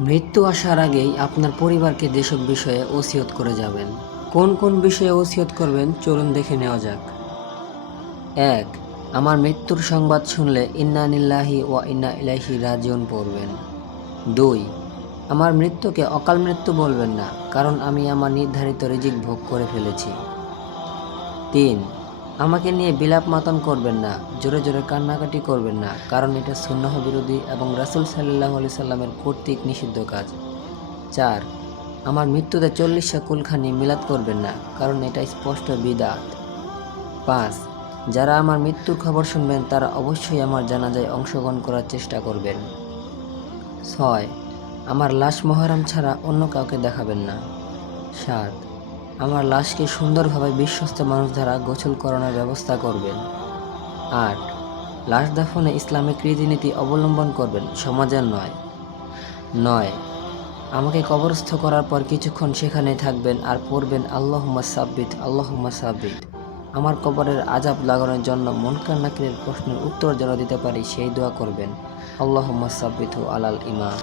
মৃত্যু আসার আগেই আপনার পরিবারকে যেসব বিষয়ে ওসিয়ত করে যাবেন। কোন কোন বিষয়ে ওসিয়ত করবেন চলুন দেখে নেওয়া যাক। ১. আমার মৃত্যুর সংবাদ শুনলে ইন্না লিল্লাহি ওয়া ইন্না ইলাইহি রাজিউন পড়বেন। ২. আমার মৃত্যুকে অকাল মৃত্যু বলবেন না, কারণ আমি আমার নির্ধারিত রিজিক ভোগ করে ফেলেছি। ৩. আমাকে নিয়ে বিলাপ মাতন করবেন না, জোরে জোরে কান্নাকাটি করবেন না, কারণ এটা সুন্নাহ বিরোধী এবং রাসূল সাল্লাল্লাহু আলাইহি সাল্লামের কর্তৃক নিষিদ্ধ কাজ। ৪. আমার মৃত্যুতে ৪০ কুলখানি মিলাদ করবেন না, কারণ এটা স্পষ্ট বিদআত। ৫. যারা আমার মৃত্যুর খবর শুনবেন তারা অবশ্যই আমার জানাজায় অংশগ্রহণ করার চেষ্টা করবেন। ৬. আমার লাশ মহরম ছাড়া অন্য কাউকে দেখাবেন না। ৭. আমার লাশকে সুন্দরভাবে বিশ্বস্ত মানুষ দ্বারা গোসল করানোর ব্যবস্থা করবেন। ৮. লাশ দাফনে ইসলামিক রীতিনীতি অবলম্বন করবেন, সমাজের নয়। ৯. আমাকে কবরস্থ করার পর কিছুক্ষণ সেখানেই থাকবেন আর পড়বেন আল্লাহুম্মা সাব্বিত আল্লাহুম্মা সাব্বিত। আমার কবরের আযাব লাগানোর জন্য মুনকার নাকিরের প্রশ্নের উত্তর যেন দিতে পারি সেই দোয়া করবেন, আল্লাহুম্মা সাব্বিতহু আলাল ঈমান।